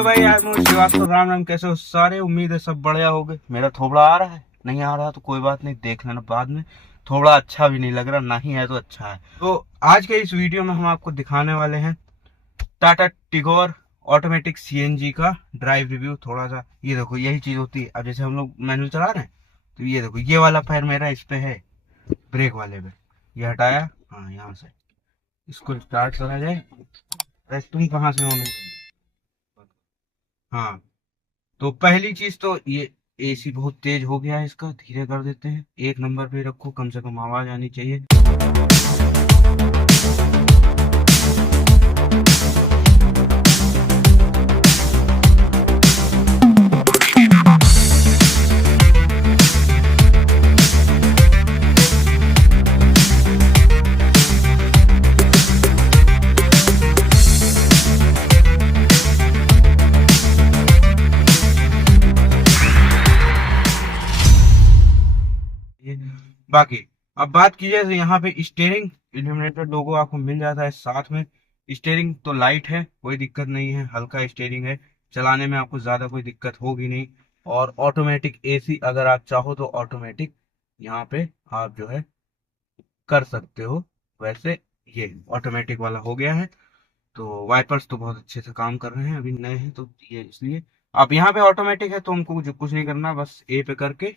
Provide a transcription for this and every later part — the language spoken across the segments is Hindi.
हेलो भाई, यार मैं श्रीवास्तव। राम राम, कैसे हो सारे? उम्मीद है सब बढ़िया हो गए। मेरा थोबड़ा आ रहा है, नहीं आ रहा तो कोई बात नहीं, देख लेना बाद में। थोड़ा अच्छा भी नहीं लग रहा, ना ही है तो अच्छा है। तो आज के इस वीडियो में हम आपको दिखाने वाले हैं टाटा टिगोर ऑटोमेटिक सीएनजी का ड्राइव रिव्यू। थोड़ा सा ये देखो, यही चीज होती है। अब जैसे हम लोग मैनुअल चला रहे हैं तो ये देखो, ये वाला पैर मेरा इस पे है, ब्रेक वाले पे। ये हटाया, हाँ यहाँ से इसको स्टार्ट करा जाए। तुम कहाँ से ऑन? हाँ, तो पहली चीज तो ये एसी बहुत तेज हो गया है, इसका धीरे कर देते हैं। एक नंबर पे रखो, कम से कम आवाज आनी चाहिए। बाकी अब बात की जाए तो यहाँ पे स्टेयरिंग इल्यूमिनेटेड लोगो आपको मिल जाता है साथ में। स्टेयरिंग तो लाइट है, कोई दिक्कत नहीं है, हल्का स्टेयरिंग है, चलाने में आपको ज्यादा कोई दिक्कत होगी नहीं। और ऑटोमेटिक एसी अगर आप चाहो तो ऑटोमेटिक यहाँ पे आप जो है कर सकते हो। वैसे ये ऑटोमेटिक वाला हो गया है। तो वाइपर्स तो बहुत अच्छे से काम कर रहे हैं, अभी नए हैं तो ये इसलिए। अब यहाँ पे ऑटोमेटिक है तो हमको कुछ नहीं करना, बस ए पे करके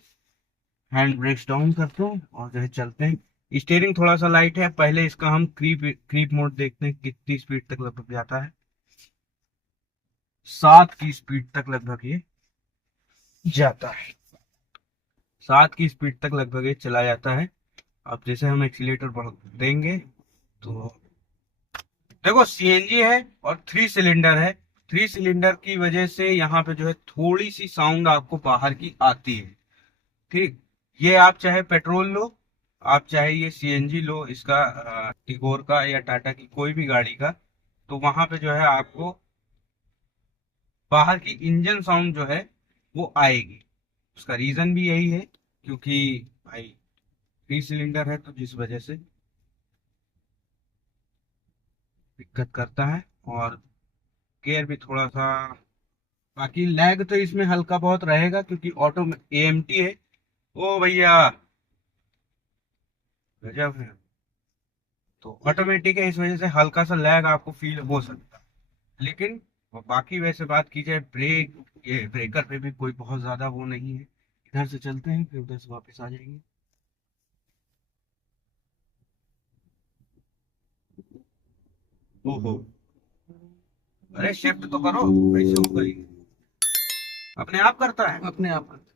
हैंड ब्रेक्स डाउन करते हैं और जो है चलते हैं। स्टीयरिंग थोड़ा सा लाइट है। पहले इसका हम क्रीप मोड देखते हैं कितनी स्पीड तक लगभग जाता है। 7 की स्पीड तक लगभग ये जाता है। 7 की स्पीड तक लगभग ये चला जाता है। अब जैसे हम एक्सीलेटर बढ़ देंगे तो देखो, सीएनजी है और 3 सिलेंडर है। 3 सिलेंडर की वजह से यहाँ पे जो है थोड़ी सी साउंड आपको बाहर की आती है। ठीक, ये आप चाहे पेट्रोल लो, आप चाहे ये सीएनजी लो, इसका टिगोर का या टाटा की कोई भी गाड़ी का, तो वहां पे जो है आपको बाहर की इंजन साउंड जो है वो आएगी। उसका रीजन भी यही है, क्योंकि भाई 3 सिलेंडर है तो जिस वजह से दिक्कत करता है। और गेयर भी थोड़ा सा, बाकी लैग तो इसमें हल्का बहुत रहेगा क्योंकि ऑटो एएमटी है। ओ भैया, गजब है। तो ऑटोमेटिक है, इस वजह से हल्का सा लैग आपको फील हो सकता है। लेकिन बाकी वैसे बात की जाए, ये ब्रेकर पे भी कोई बहुत ज्यादा वो नहीं है। इधर से चलते हैं फिर उधर से वापस आ जाएंगे। ओहो, अरे शिफ्ट तो करो, कैसे हो गई? अपने आप करता है? अपने आप करते।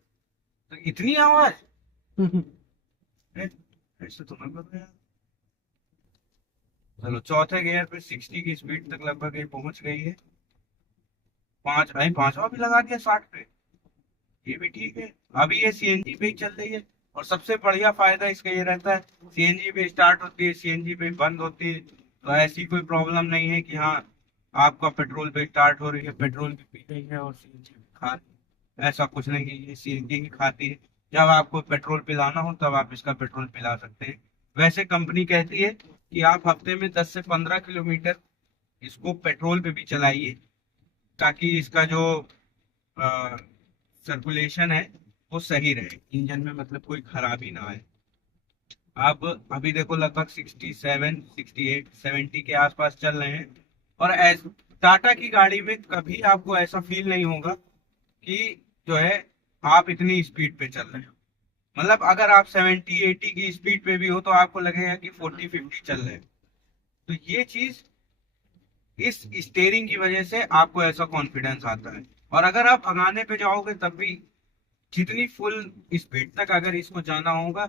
तो इतनी आवाज? ए, ऐसे तो ना करो यार। चलो, चौथे गियर पे 60 की स्पीड तक लगभग ये पहुंच गई है। पांचवा भी लगा दिया 60 पे, ये भी ठीक है। अभी ये सीएनजी पे ही चल रही है। और सबसे बढ़िया फायदा इसका ये रहता है, सीएनजी पे स्टार्ट होती है, सीएनजी पे बंद होती है। तो ऐसी कोई प्रॉब्लम नहीं है कि हाँ आपका पेट्रोल पे स्टार्ट हो रही है, पेट्रोल भी पी रही है और सीएनजी भी खा रही है। ऐसा कुछ नहीं है, ये सीएनजी ही खाती है। जब आपको पेट्रोल पिलाना हो तब आप इसका पेट्रोल पिला सकते हैं। वैसे कंपनी कहती है कि आप हफ्ते में 10 से 15 किलोमीटर इसको पेट्रोल पे भी चलाइए, ताकि इसका जो सर्कुलेशन है वो सही रहे, इंजन में मतलब कोई खराबी ना आए। अब अभी देखो, लगभग 67, 68, 70 के आसपास चल रहे हैं। और टाटा की गाड़ी में कभी आपको ऐसा फील नहीं होगा कि जो है आप इतनी स्पीड पे चल रहे हो। मतलब अगर आप 70, 80 की स्पीड पे भी हो तो आपको लगेगा कि 40, 50 चल रहे हैं। तो ये चीज, इस स्टेयरिंग की वजह से आपको ऐसा कॉन्फिडेंस आता है। और अगर आप भगाने पे जाओगे तब भी जितनी फुल स्पीड तक अगर इसको जाना होगा,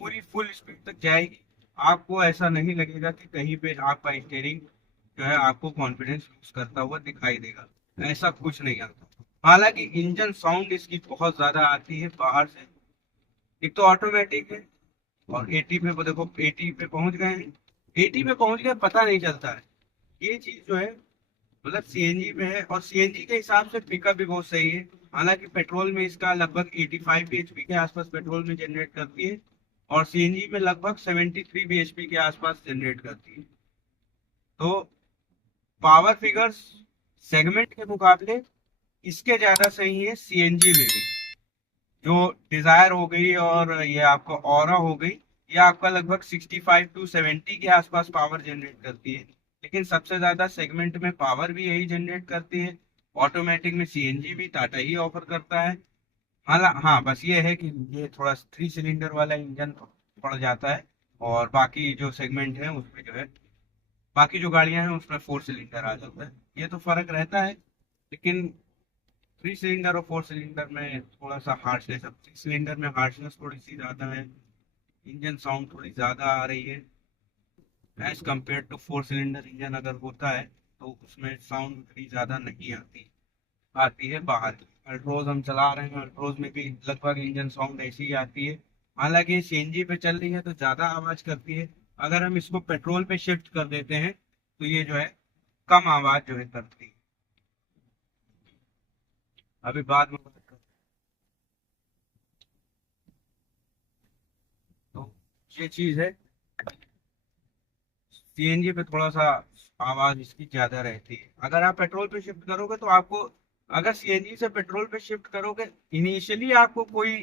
पूरी फुल स्पीड तक जाएगी। आपको ऐसा नहीं लगेगा कि कहीं पे आपका स्टीयरिंग जो है आपको कॉन्फिडेंस लूज करता हुआ दिखाई देगा। ऐसा कुछ नहीं आता। हालांकि इंजन साउंड इसकी बहुत ज्यादा आती है बाहर से। एक तो ऑटोमेटिक है और 80 पे देखो, 80 पे पहुंच गए हैं। 80 पे पहुंच गए, पता नहीं चलता है। ये चीज जो है मतलब सीएनजी में है, और सीएनजी के हिसाब से पिकअप भी बहुत सही है। हालांकि पेट्रोल में इसका लगभग 85 bhp के आसपास पेट्रोल में जनरेट करती है, और सीएनजी में लगभग 73 bhp के आसपास जनरेट करती है। तो पावर फिगर्स सेगमेंट के मुकाबले इसके ज्यादा सही है सीएनजी में भी। जो डिजायर हो गई और ये आपका ऑरा हो गई, ये आपका लगभग 65 टू 70 के आसपास पावर जनरेट करती है। लेकिन सबसे ज्यादा सेगमेंट में पावर भी यही जनरेट करती है। ऑटोमेटिक में सीएनजी भी टाटा ही ऑफर करता है। हाँ, बस ये है कि ये थोड़ा 3 सिलेंडर वाला इंजन पड़ जाता है, और बाकी जो सेगमेंट है उसमें जो है, बाकी जो गाड़ियां हैं उसमें 4 सिलेंडर आ जाता है। ये तो फर्क रहता है। लेकिन 3 सिलेंडर और 4 सिलेंडर में थोड़ा सा हार्शनेस, 3 सिलेंडर में हार्शनेस थोड़ी सी ज्यादा है, इंजन साउंड थोड़ी ज्यादा आ रही है as compared to 4 cylinder engine. अगर होता है तो उसमें साउंड उतनी ज्यादा नहीं आती, आती है बाहर की। अल्ट्रोज हम चला रहे हैं, अल्ट्रोज में भी लगभग इंजन साउंड ऐसी ही आती है। हालांकि सीएनजी पे चल रही है तो ज्यादा आवाज करती है। अगर हम इसको पेट्रोल पे शिफ्ट कर देते हैं तो ये जो है कम आवाज जो है करती है। अभी बाद में बात करते हैं। तो ये चीज है, सीएनजी पे थोड़ा सा आवाज इसकी ज्यादा रहती है। अगर आप पेट्रोल पे शिफ्ट करोगे तो आपको, अगर सीएनजी से पेट्रोल पे शिफ्ट करोगे, इनिशियली आपको कोई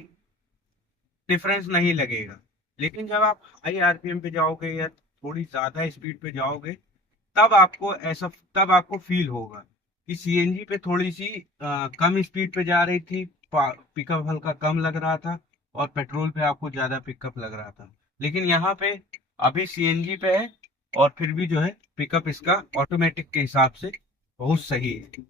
डिफरेंस नहीं लगेगा। लेकिन जब आप हाई आरपीएम पे जाओगे या थोड़ी ज्यादा स्पीड पे जाओगे, तब आपको ऐसा, तब आपको फील होगा कि सीएनजी पे थोड़ी सी कम स्पीड पे जा रही थी, पिकअप हल्का कम लग रहा था, और पेट्रोल पे आपको ज्यादा पिकअप लग रहा था। लेकिन यहाँ पे अभी सीएनजी पे है, और फिर भी जो है पिकअप इसका ऑटोमेटिक के हिसाब से बहुत सही है।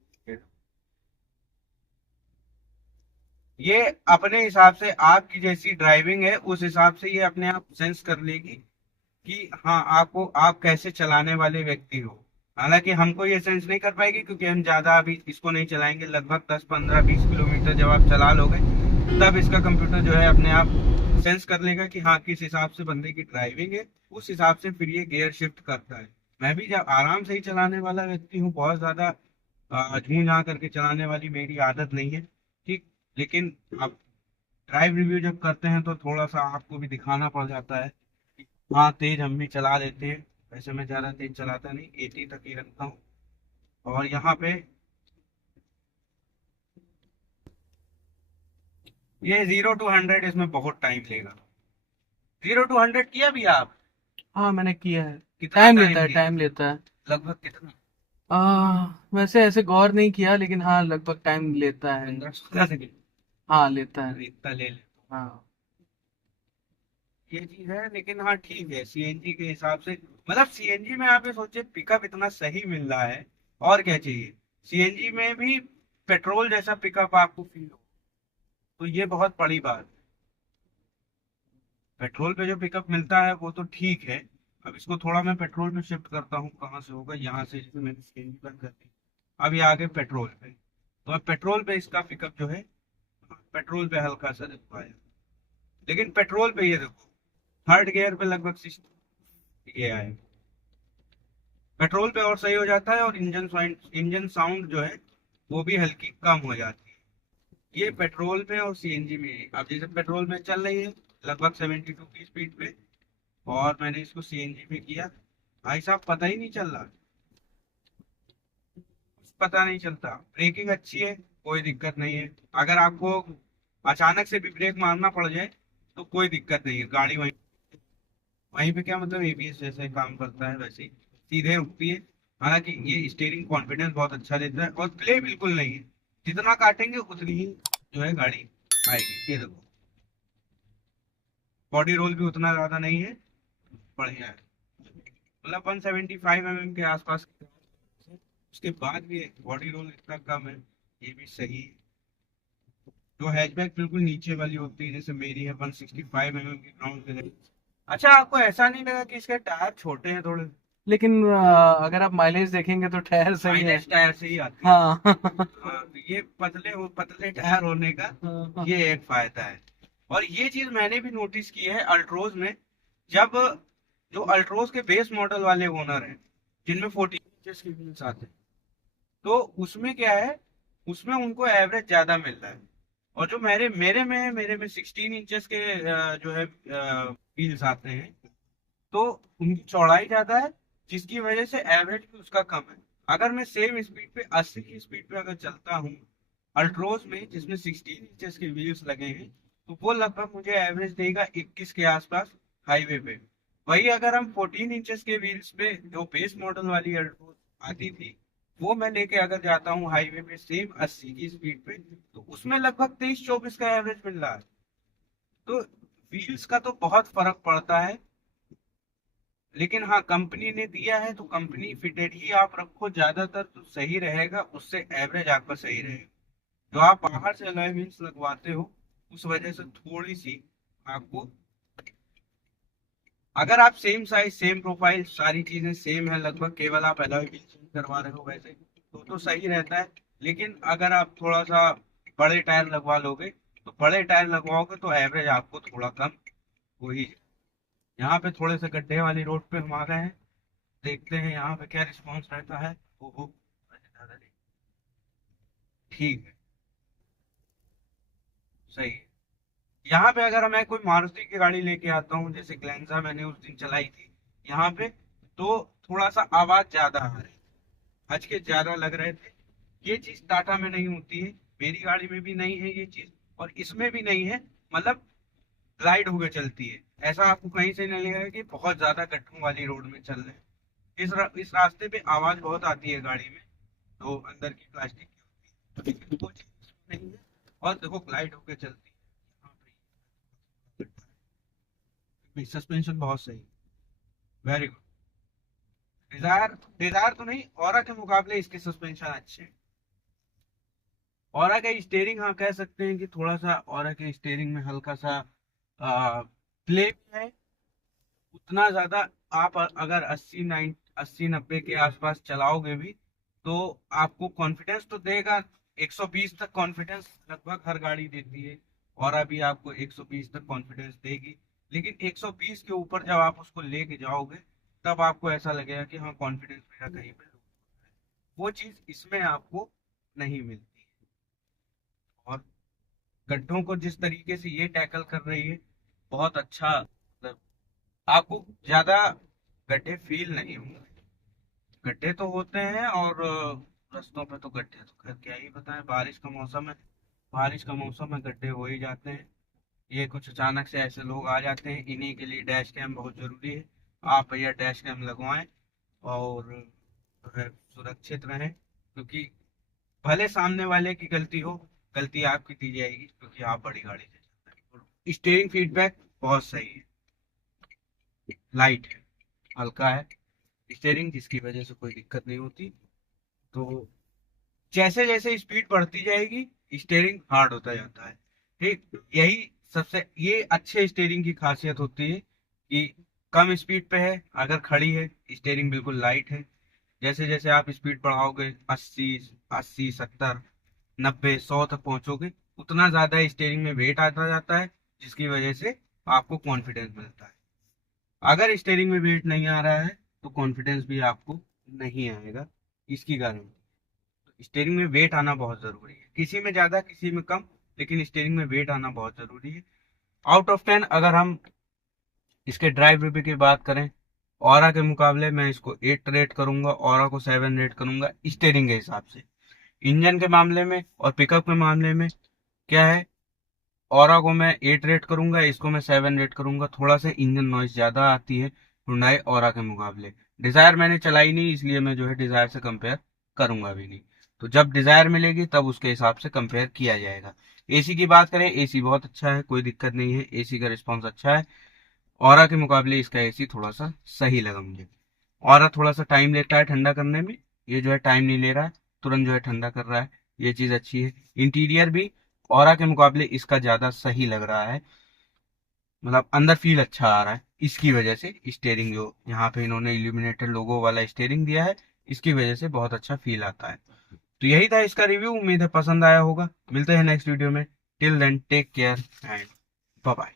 ये अपने हिसाब से, आपकी जैसी ड्राइविंग है उस हिसाब से ये अपने आप सेंस कर लेगी कि हाँ, आपको, आप कैसे चलाने वाले व्यक्ति हो। हालांकि हमको ये सेंस नहीं कर पाएगी क्योंकि हम ज्यादा अभी इसको नहीं चलाएंगे। लगभग 10, 15, 20 किलोमीटर जब आप चला लोगे, तब इसका कंप्यूटर जो है अपने आप सेंस कर लेगा कि हाँ, किस हिसाब से बंदे की ड्राइविंग है, उस हिसाब से फिर ये गियर शिफ्ट करता है। मैं भी जब आराम से ही चलाने वाला व्यक्ति हूँ, बहुत ज्यादा झूम झां करके चलाने वाली मेरी आदत नहीं है, ठीक। लेकिन आप ड्राइव रिव्यू जब करते हैं तो थोड़ा सा आपको भी दिखाना पड़ जाता है। हाँ, तेज हम भी चला लेते हैं। वैसे मैं ज्यादा तेज चलाता नहीं, 80 तक ही रखता हूँ। और यहाँ पे ये 0 to 100 इसमें बहुत टाइम लेगा। 0 to 100 किया भी आप? हाँ मैंने किया है। कितना टाइम लेता टाइम है, लिया? टाइम लेता है। लगभग कितना? वैसे ऐसे गौर नहीं किया, लेकिन हाँ लगभग टाइम लेता है। 15, 16 सेकेंड? हाँ लेता है। इतना ले ले। हाँ। ये चीज है, लेकिन हाँ ठीक है, सीएनजी के हिसाब से, मतलब सीएनजी में आप ये सोचिए पिकअप इतना सही मिल रहा है, और क्या चाहिए। सीएनजी में भी पेट्रोल जैसा पिकअप आपको फील हो, तो ये बहुत बड़ी बात। पेट्रोल पे जो पिकअप मिलता है वो तो ठीक है। अब इसको थोड़ा मैं पेट्रोल पे शिफ्ट करता हूँ, कहाँ से होगा, यहाँ से, जैसे मैंने सीएनजी बंद कर दी। अब ये आगे पेट्रोल पे, तो अब पेट्रोल पे इसका पिकअप जो है, पेट्रोल पे हल्का सा दिखता है। लेकिन पेट्रोल पे ये देखो, थर्ड गियर पे लगभग 60 ये आए। पेट्रोल पे और सही हो जाता है, और इंजन साउंड जो है वो भी हल्की कम हो जाती है। ये पेट्रोल पे और सीएनजी में। अब जैसे पेट्रोल में चल रही है लगभग 72 की स्पीड पे, और मैंने इसको सीएनजी पे किया, भाई साहब पता ही नहीं चल रहा, कुछ पता नहीं चलता। ब्रेकिंग अच्छी है, कोई दिक्कत नहीं है। अगर आपको अचानक से भी ब्रेक मारना पड़ जाए तो कोई दिक्कत नहीं है, गाड़ी वहीं वहीं पे, क्या मतलब एबीएस जैसे काम करता है वैसे ही सीधे रुकती है। हालांकि ये स्टीयरिंग कॉन्फिडेंस बहुत अच्छा देता है, और प्ले बिल्कुल नहीं है। जितना काटेंगे उतनी ही जो है गाड़ी आएगी। ये देखो, बॉडी रोल भी उतना ज्यादा नहीं है, बढ़िया है। मतलब 175 mm के आसपास की है। उसके बाद भी बॉडी रोल इतना कम है, ये भी सही है। जो हैचबैक बिल्कुल नीचे वाली होती है जैसे मेरी है, 165 mm की ग्राउंड क्लियरेंस। अच्छा, आपको ऐसा नहीं लगा कि इसके टायर छोटे हैं थोड़े? लेकिन अगर आप माइलेज देखेंगे तो टायर सही है। माइलेज टायर से ही आती है। हाँ। हाँ, तो ये पतले टायर होने का ये एक फायदा है। और ये चीज मैंने भी नोटिस की है अल्ट्रोज में। जब जो अल्ट्रोज के बेस मॉडल वाले ओनर हैं, जिनमें 14 इंचेस के व्हील्स आते हैं, तो उसमें क्या है, उसमें उनको एवरेज ज्यादा मिल रहा है। और जो मेरे में 16 इंचेस के जो है व्हील्स आते हैं, तो उनकी चौड़ाई ज्यादा है, जिसकी वजह से एवरेज भी उसका कम है। अगर मैं सेम स्पीड पे 80 की स्पीड पे अगर चलता हूँ, अल्ट्रोज में जिसमें 16 इंचेस के व्हील्स लगे हैं, तो वो लगभग मुझे एवरेज देगा 21 के आसपास हाईवे पे। वही अगर हम 14 इंचेस के व्हील्स पे जो बेस मॉडल वाली अल्ट्रोज आती थी, वो मैं लेके अगर जाता हूँ हाईवे पे सेम 80 की स्पीड पे, तो उसमें लगभग 23-24 का एवरेज मिल रहा है। तो व्हील्स का तो बहुत फर्क पड़ता है, लेकिन हाँ कंपनी ने दिया है तो कंपनी फिटेड ही आप रखो, ज्यादातर तो सही रहेगा, उससे एवरेज आपका सही रहेगा। जो आप बाहर से अलॉय व्हील्स लगवाते हो, उस वजह से थोड़ी सी आपको, अगर आप सेम साइज सेम प्रोफाइल सारी चीजें सेम है लगभग, केवल आप अलॉय व्हील्स करवा रहे हो वैसे, तो सही रहता है। लेकिन अगर आप थोड़ा सा बड़े टायर लगवा लोगे, तो बड़े टायर लगवाओगे तो एवरेज आपको थोड़ा कम वही। यहाँ पे थोड़े से गड्ढे वाली रोड पे हम आ गए हैं, देखते हैं यहाँ पे क्या रिस्पॉन्स रहता है। ओहो, ज्यादा नहीं, ठीक है, सही है। यहाँ पे अगर मैं कोई मारुति की गाड़ी लेके आता हूँ, जैसे ग्लैंजा मैंने उस दिन चलाई थी यहाँ पे, तो थोड़ा सा आवाज ज्यादा आ रही, हचके ज्यादा लग रहे थे। ये चीज टाटा में नहीं होती है, मेरी गाड़ी में भी नहीं है ये चीज, और इसमें भी नहीं है। मतलब ग्लाइड होकर चलती है, ऐसा आपको कहीं से नहीं लगेगा कि बहुत ज्यादा गड्ढों वाली रोड में चल रहे हैं। इस रास्ते पे आवाज बहुत आती है गाड़ी में, तो अंदर की प्लास्टिक की होती है, तो वो चीज नहीं है। और देखो ग्लाइड होकर चलती है, यहाँ पे सस्पेंशन बहुत सही, वेरी गुड। डिजायर डिजायर तो नहीं, ऑरा के मुकाबले इसके सस्पेंशन अच्छे हैं। ऑरा का स्टेयरिंग हाँ कह सकते हैं कि थोड़ा सा ऑरा के स्टेयरिंग में हल्का सा प्ले भी है, उतना ज्यादा। आप अगर 80-90 के आसपास चलाओगे भी, तो आपको कॉन्फिडेंस तो देगा। 120 तक कॉन्फिडेंस लगभग हर गाड़ी देती है, और अभी आपको 120 तक कॉन्फिडेंस देगी। लेकिन 120 के ऊपर जब आप उसको लेके जाओगे, तब आपको ऐसा लगेगा कि हाँ कॉन्फिडेंस मेरा कहीं पे लो है। वो चीज इसमें आपको नहीं मिलती है। और गड्ढों को जिस तरीके से ये टैकल कर रही है, बहुत अच्छा, मतलब आपको ज्यादा गड्ढे फील नहीं होंगे। गड्ढे तो होते हैं, और रास्तों पे तो गड्ढे तो खैर क्या ही बताएं, बारिश का मौसम है, बारिश का मौसम है, गड्ढे हो ही जाते हैं। ये कुछ अचानक से ऐसे लोग आ जाते हैं, इन्हीं के लिए डैश कैम बहुत जरूरी है। आप भैया डैश कैम लगवाएं, और जो है सुरक्षित रहें, क्योंकि भले सामने वाले की गलती हो, गलती आपकी दी जाएगी क्योंकि आप बड़ी गाड़ी से चल रहे हैं। स्टीयरिंग फीडबैक बहुत सही है, लाइट है, हल्का है स्टीयरिंग, जिसकी वजह से कोई दिक्कत नहीं होती। तो जैसे जैसे स्पीड बढ़ती जाएगी, स्टीयरिंग हार्ड होता जाता है। ठीक, यही सबसे ये अच्छे स्टीयरिंग की खासियत होती है कि कम स्पीड पे है, अगर खड़ी है स्टीयरिंग बिल्कुल लाइट है। जैसे जैसे आप स्पीड बढ़ाओगे, 80, 80, 70, 90, 100 तक पहुंचोगे, उतना ज्यादा स्टीयरिंग में वेट आता जाता है, जिसकी वजह से आपको कॉन्फिडेंस मिलता है। अगर स्टीयरिंग में वेट नहीं आ रहा है, तो कॉन्फिडेंस भी आपको नहीं आएगा, इसकी गारंटी। स्टीयरिंग में वेट आना बहुत जरूरी है, किसी में ज्यादा किसी में कम, लेकिन स्टीयरिंग में वेट आना बहुत जरूरी है। आउट ऑफ 10 अगर हम इसके ड्राइव रिव्यू की बात करें, ऑरा के मुकाबले मैं इसको 8 रेट करूंगा, ऑरा को 7 रेट करूंगा स्टीयरिंग के हिसाब से। इंजन के मामले में और पिकअप के मामले में क्या है, ऑरा को मैं 8 रेट करूंगा, इसको मैं 7 रेट करूंगा। थोड़ा सा इंजन नॉइज ज्यादा आती है हुंडई ऑरा के मुकाबले। डिजायर मैंने चलाई नहीं, इसलिए मैं जो है डिजायर से कंपेयर करूंगा भी नहीं। तो जब डिजायर मिलेगी तब उसके हिसाब से कंपेयर किया जाएगा। एसी की बात करें, एसी बहुत अच्छा है, कोई दिक्कत नहीं है, एसी का रिस्पॉन्स अच्छा है। ऑरा के मुकाबले इसका एसी थोड़ा सा सही लगा मुझे। ऑरा थोड़ा सा टाइम लेता है ठंडा करने में, ये जो है टाइम नहीं ले रहा है, तुरंत जो है ठंडा कर रहा है, ये चीज अच्छी है। इंटीरियर भी ऑरा के मुकाबले इसका ज्यादा सही लग रहा है, मतलब अंदर फील अच्छा आ रहा है। इसकी वजह से स्टेयरिंग जो यहाँ पे इन्होंने इल्यूमिनेटेड लोगो वाला स्टेयरिंग दिया है, इसकी वजह से बहुत अच्छा फील आता है। तो यही था इसका रिव्यू, उम्मीद है पसंद आया होगा। मिलते हैं नेक्स्ट वीडियो में, till then take care and bye bye.